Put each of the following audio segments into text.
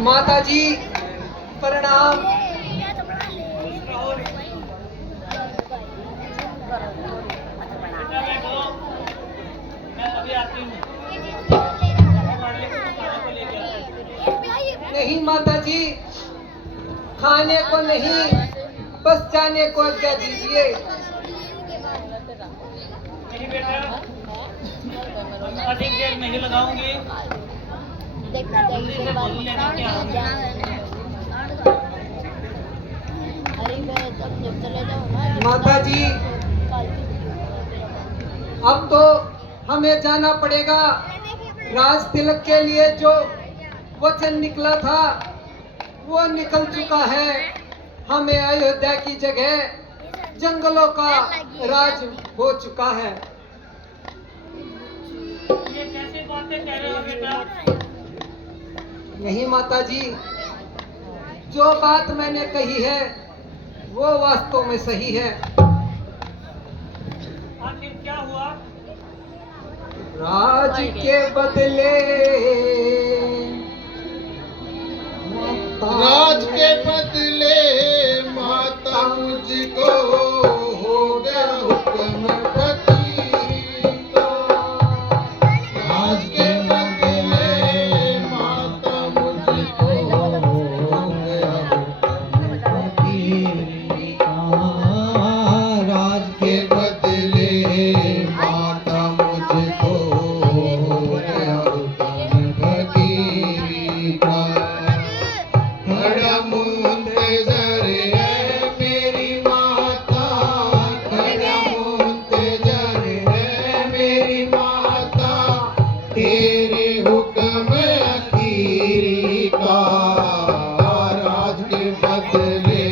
माता जी प्रणाम। नहीं माता जी, खाने को नहीं, बस जाने को आज्ञा दीजिए। नहीं बेटा, अधिक देर नहीं लगाऊंगी। जल्दी से बोल लेना क्या माता जी, अब तो हमें जाना पड़ेगा। राज तिलक के लिए जो वचन निकला था वो निकल चुका है। हमें अयोध्या की जगह जंगलों का राज हो चुका है। ये कैसी बातें कह रहे हो बेटा? नहीं माता जी, जो बात मैंने कही है वो वास्तव में सही है। आखिर क्या हुआ? राज के बदले राज के बदले माता मुझको हो गया हुक्म फकीरी का। राज के बदले माता मुझको हो गया हुक्म फकीरी का। राज के बदले माता मुझको हो गया हुक्म फकीरी का। खड़ा मुंतजर है मेरी माता, खड़ा मुंतजर है मेरी माता, तेरे हुक्म अखीरी का। राज के बदले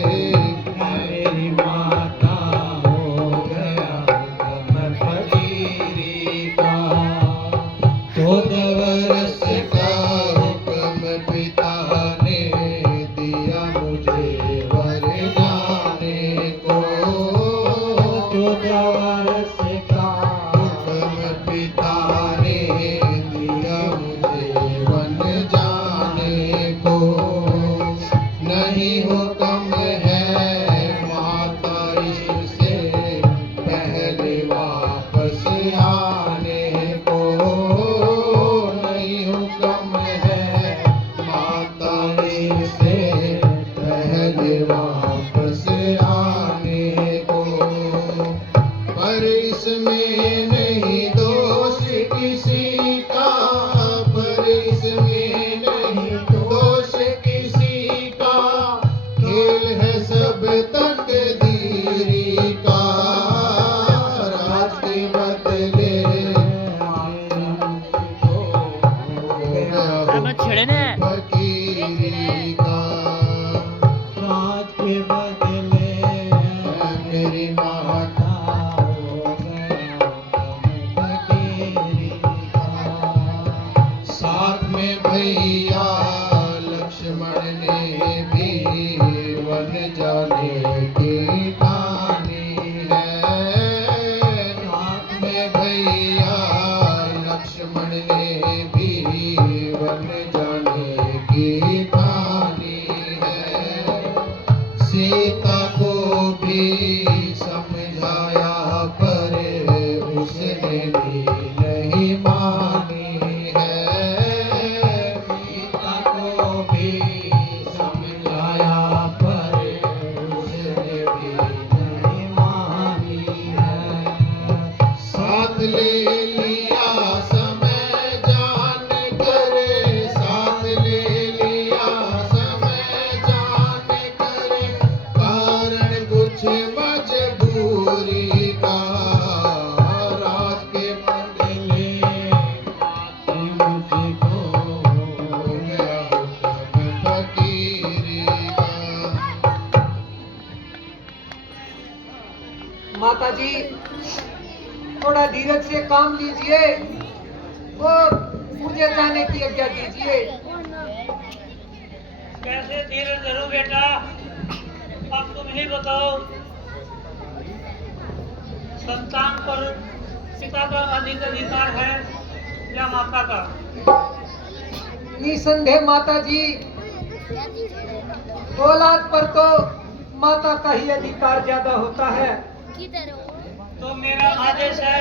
मेरी माता हो गया हुक्म फकीरी का। 14 वर्ष का हुक्म पिता ने दिया मुझे वर जाने को। 14 वर्ष का हुक्म पिता ने दिया मुझे वन जाने को। नहीं हुक्म है माता इससे पहले वापस आने को। नहीं हुक्म है माता इससे पहले वापस आने को। पर इसमें नहीं दोष किसी का, पर इसमें नहीं दोष किसी का, खेल है सब तकदीरी का। राज के बदले फकीरी का। राज के बदले मेरी माता हो गया फकीरी का। साथ में भैया लक्ष्मण ने भी वन जाने की ठानी है। साथ में भैया लक्ष्मण ने भी वन जाने की ठानी है। सीता को भी समझाया पर उसने भी नहीं मानी है। सीता को भी समझाया पर उसने भी नहीं मानी है। साथ ले लिया समय जान कर, साथ ले लिया समय जान कर, कारण कुछ मजबूरी का। राज के बदले मुझको हो गया हुक्म फकीरी का। माता जी थोड़ा धीरज से काम लीजिए और मुझे जाने की आज्ञा दीजिए। कैसे धीरज धरूं बेटा? अब तुम ही बताओ। संतान पर पिता का अधिक अधिकार है या माता का? निसंदेह माता जी, औलाद पर तो माता का ही अधिकार ज्यादा होता है। तो मेरा आदेश है,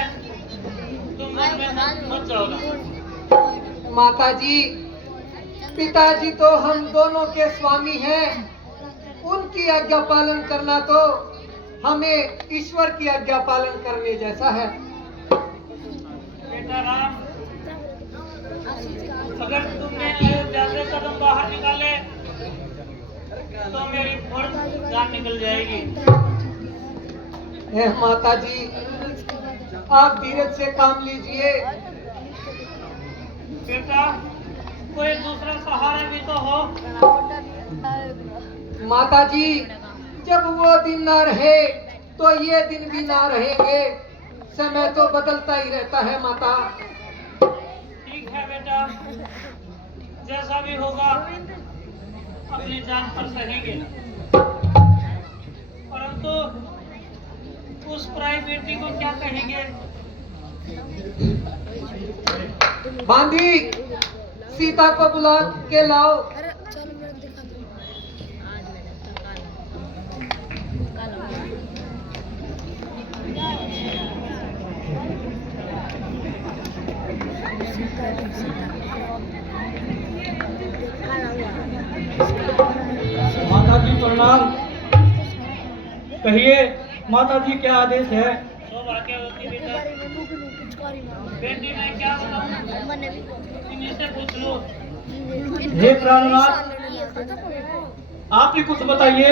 तुम मन में मत जाओगा। माता जी, पिताजी तो हम दोनों के स्वामी हैं। उनकी आज्ञा पालन करना तो हमें ईश्वर की आज्ञा पालन करने जैसा है। बेटा राम, अगर तुमने अयोध्या से कदम बाहर निकाले तो मेरी फौज जान निकल जाएगी। हे माता जी, आप धीरज से काम लीजिए। बेटा, कोई दूसरा सहारा भी तो हो। माता जी, जब वो दिन ना रहे तो ये दिन भी ना रहेंगे। समय तो बदलता ही रहता है माता। ठीक है बेटा, जैसा भी होगा अपनी जान पर सहेंगे। परंतु उस पराई बेटी को क्या कहेंगे? बांधी, सीता को बुला के लाओ। माता जी प्रणाम। कहिए माता जी क्या आदेश है? सौभाग्यवती बेटा, बेटी मैं क्या बताऊं, इन्हीं से पूछ लो। हे प्राणनाथ, आप ही कुछ बताइए,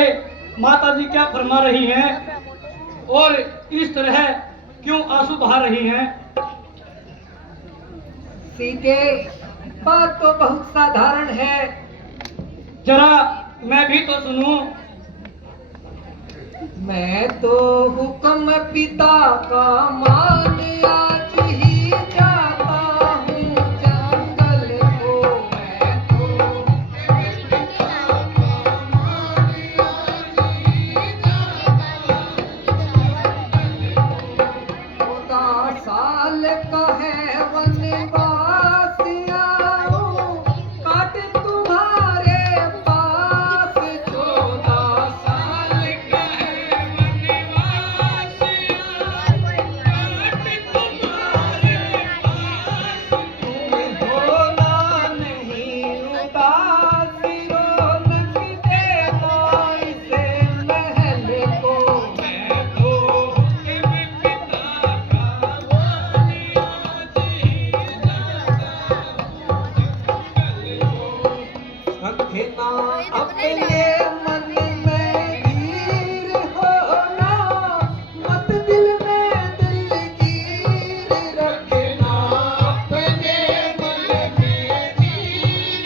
माता जी क्या फरमा रही हैं और इस तरह क्यों आंसू बहा रही हैं? सीते, बात तो बहुत साधारण है। जरा मैं भी तो सुनूं। मैं तो हुक्म पिता का मान आज ही जाता हूँ जंगल को। मैं तो पिता का मान आज ही जाता हूँ। 14 साल का है वनवास आओ, काट तुम्हारे पास। 14 साल का है वनवास आओ, काट तुम्हारे पास। तुम होना नहीं उदास, रौनक देना इसे महल को। मैं तो पिता का मान आज ही रखना अपने मन में धीर होना, मत दिल में दिलगीर रखना। अपने मन में धीर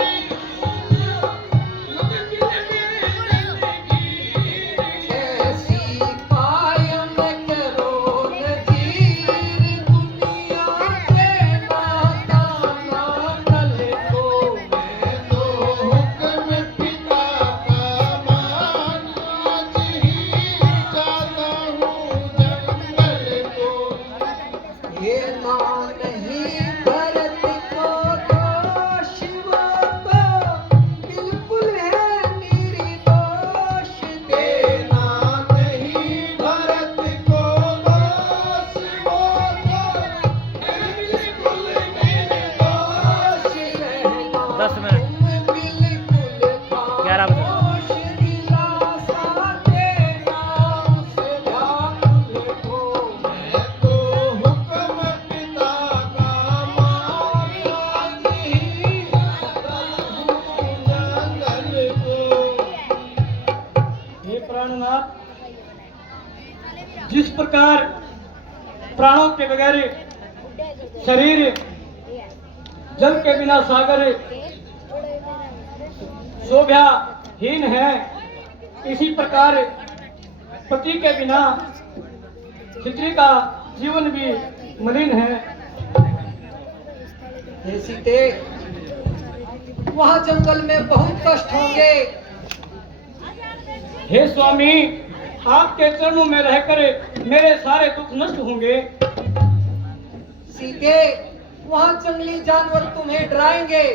होना, मत दिल में दिलगीर। ऐसी कायम करो नजीर, दुनिया के नाता ना कल को। मैं तो हुक्म पिता का मान आज ही जाता हूँ जंगल को। ये ना नहीं भरत को दोष, वो तो बिल्कुल है निर्दोष। देना नहीं भरत को दोष, वो तो बिल्कुल निर्दोष। रहना 10 मिनट। तुम बिल्कुल 11 बजे। खामोश, दिलासा देना उस व्याकुल को। मैं तो हुक्म पिता का मान आज ही जाता हूँ जंगल को। हे प्राणनाथ, जिस प्रकार प्राणों के बगैर शरीर, जल के बिना सागर शोभाहीन है, इसी प्रकार पति के बिना स्त्री का जीवन भी मलिन है। हे सीते, वहाँ जंगल में बहुत कष्ट होंगे। हे स्वामी, आपके चरणों में रहकर मेरे सारे दुख नष्ट होंगे। सीते, वहाँ जंगली जानवर तुम्हें डराएंगे।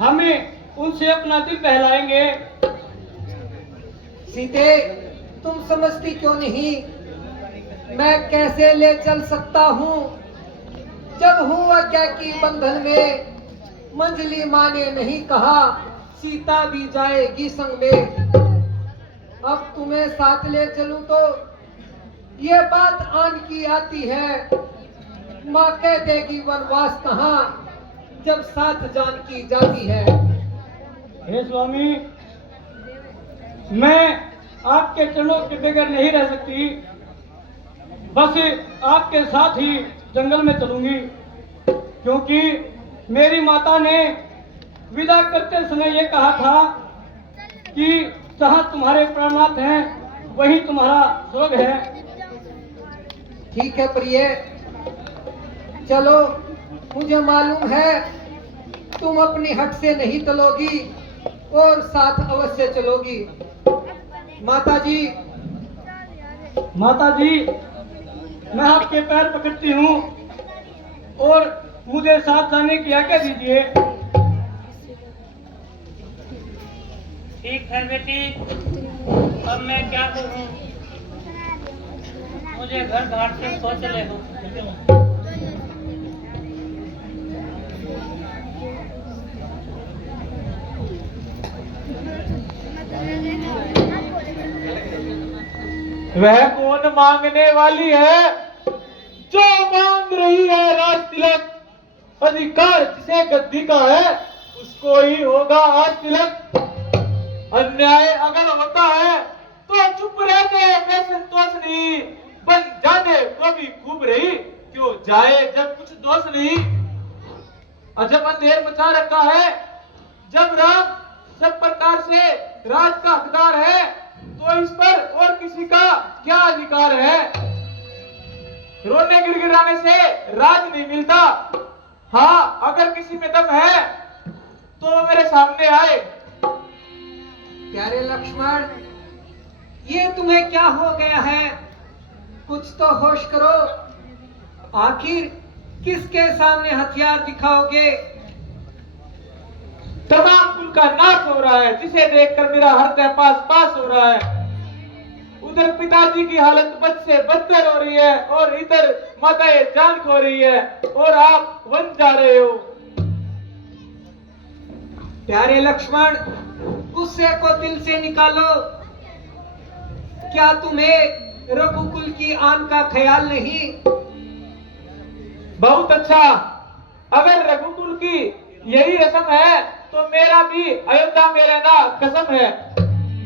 हमें उनसे अपना दिल बहलाएंगे। सीते, तुम समझती क्यों नहीं? मैं कैसे ले चल सकता हूँ जब हूँ आज्ञा की बंधन में। मंजली माँ ने नहीं कहा सीता भी जाएगी संग में। अब तुम्हें साथ ले चलूं तो ये बात आन की आती है। माँ कह देगी वनवास कहाँ जब साथ जान की जाती है। हे स्वामी, मैं आपके चरणों के बगैर नहीं रह सकती। बस आपके साथ ही जंगल में चलूंगी, क्योंकि मेरी माता ने विदा करते समय ये कहा था कि जहाँ तुम्हारे प्राणनाथ हैं वही तुम्हारा स्वर्ग है। ठीक है प्रिय, चलो। मुझे मालूम है तुम अपनी हट से नहीं टलोगी और साथ अवश्य चलोगी। माता जी, माता जी, मैं आपके पैर पकड़ती हूँ और मुझे साथ जाने की आज्ञा दीजिए। ठीक है बेटी, अब मैं क्या करूं? मुझे घर घाट से सोच ले हो। वह कौन मांगने वाली है जो मांग रही है राज तिलक? अधिकार जिसे गद्दी का है उसको ही होगा आज तिलक। अन्याय अगर होता है तो चुप रहने में संतोष नहीं, बन जाने तो भी खूब रही, क्यों जाए जब कुछ दोष नहीं। अजब अंधेर मचा रखा है, जब राम सब प्रकार से राज का हकदार है तो इस पर और किसी का क्या अधिकार है? रोने गिड़गिड़ाने से राज नहीं मिलता। हाँ, अगर किसी में दम है तो वो मेरे सामने आए। प्यारे लक्ष्मण, ये तुम्हें क्या हो गया है? कुछ तो होश करो। आखिर किसके सामने हथियार दिखाओगे? तमाम कुल का नाश हो रहा है, जिसे देखकर मेरा हृदय पास हो रहा है। उधर पिताजी की हालत बद से बदतर हो रही है और इधर माताएं जान खो रही है और आप वन जा रहे हो। प्यारे लक्ष्मण, गुस्से को दिल से निकालो। क्या तुम्हें रघुकुल की आन का ख्याल नहीं? बहुत अच्छा, अगर रघुकुल की यही रस्म है तो मेरा भी अयोध्या में रहना कसम है।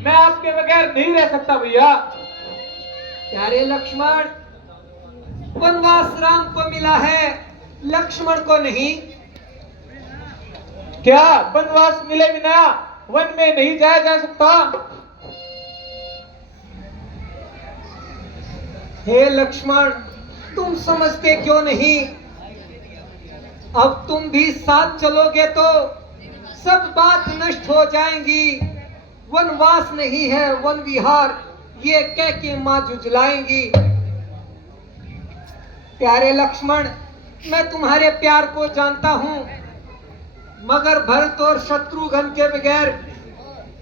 मैं आपके बगैर नहीं रह सकता भैया। प्यारे लक्ष्मण, वनवास राम को मिला है, लक्ष्मण को नहीं। क्या वनवास मिले बिना वन में नहीं जाया जा सकता? हे लक्ष्मण, तुम समझते क्यों नहीं? अब तुम भी साथ चलोगे तो सब बात नष्ट हो जाएंगी। वनवास नहीं है वन विहार, ये कह के मां जुझलाएंगी। प्यारे लक्ष्मण, मैं तुम्हारे प्यार को जानता हूं, मगर भरत और शत्रुघ्न के बगैर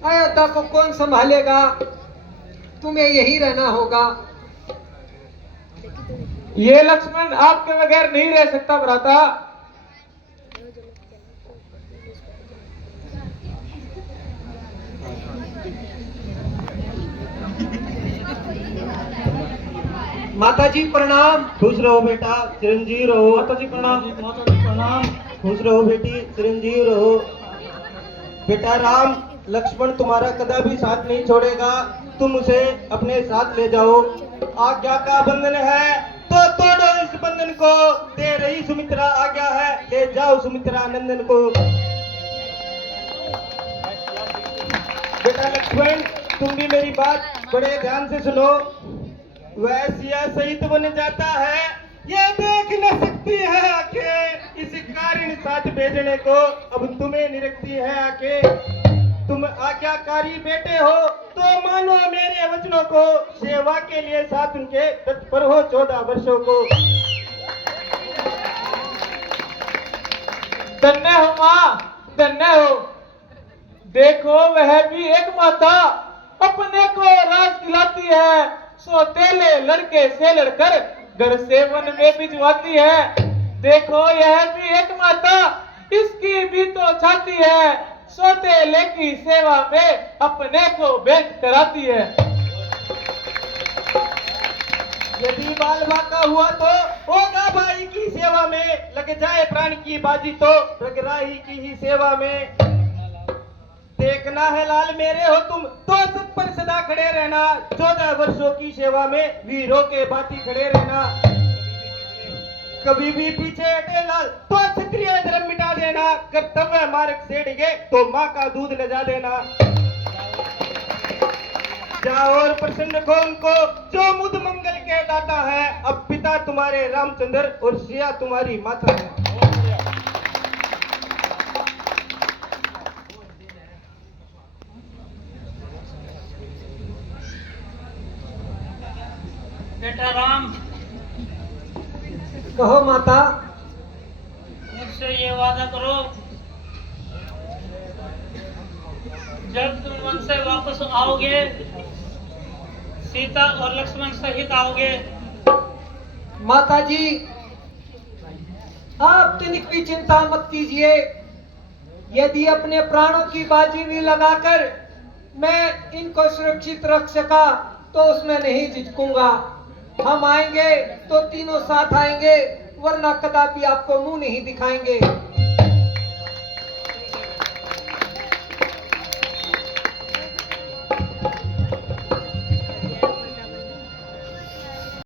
अयोध्या को कौन संभालेगा? तुम्हें यही रहना होगा। ये लक्ष्मण आपके बगैर नहीं रह सकता भ्राता। माता जी प्रणाम। खुश रहो बेटा, चिरंजीव रहो। माता जी प्रणाम। माता जी प्रणाम। खुश रहो बेटी, चिरंजीव रहो। बेटा राम, लक्ष्मण तुम्हारा कदापि साथ नहीं छोड़ेगा। तुम उसे अपने साथ ले जाओ। आज्ञा का बंधन है तो तोड़ो इस बंधन को। दे रही सुमित्रा आज्ञा है, ले जाओ सुमित्रा नंदन को। बेटा लक्ष्मण, तुम भी मेरी बात बड़े ध्यान से सुनो। वह सिया सहित बन जाता है, ये देख न सकती है आंखें इस कारण साथ भेजने को। अब तुम्हें निरखती है आंखें। तुम आज्ञाकारी बेटे हो तो मानो मेरे वचनों को। सेवा के लिए साथ उनके तत्पर हो 14 वर्षों को। धन्य हो माँ, धन्य हो। देखो वह भी एक माता अपने को राज दिलाती है, सौतेले लड़के से लड़कर घर से वन में भिजवाती है। देखो यह भी एक माता, इसकी भी तो छाती है, सौतेले की सेवा में अपने को भेंट कराती है। यदि बाल बाका हुआ तो होगा भाई की सेवा में, लग जाए प्राण की बाजी तो रगराही की ही सेवा में। देखना है लाल मेरे हो तुम तो सत पर सदा खड़े रहना, 14 वर्षों की सेवा में वीरों के भांति खड़े रहना। कभी भी पीछे हटे लाल तो क्षत्रिय धर्म मिटा देना, कर्तव्य मार्ग से डिगे तो माँ का दूध न जा देना। जाओ और प्रसन्न को उनको जो मुद मंगल के दाता है, अब पिता तुम्हारे रामचंद्र और सिया तुम्हारी माता है। बेटा राम, कहो माता। मुझसे ये वादा करो, जब तुम वन से वापस आओगे सीता और लक्ष्मण सहित आओगे। माता जी, आप तनिक भी चिंता मत कीजिए। यदि अपने प्राणों की बाजी भी लगाकर मैं इनको सुरक्षित रख सका तो उसमें नहीं झिझकूंगा। हम आएंगे तो तीनों साथ आएंगे, वरना कदापि आपको मुंह नहीं दिखाएंगे।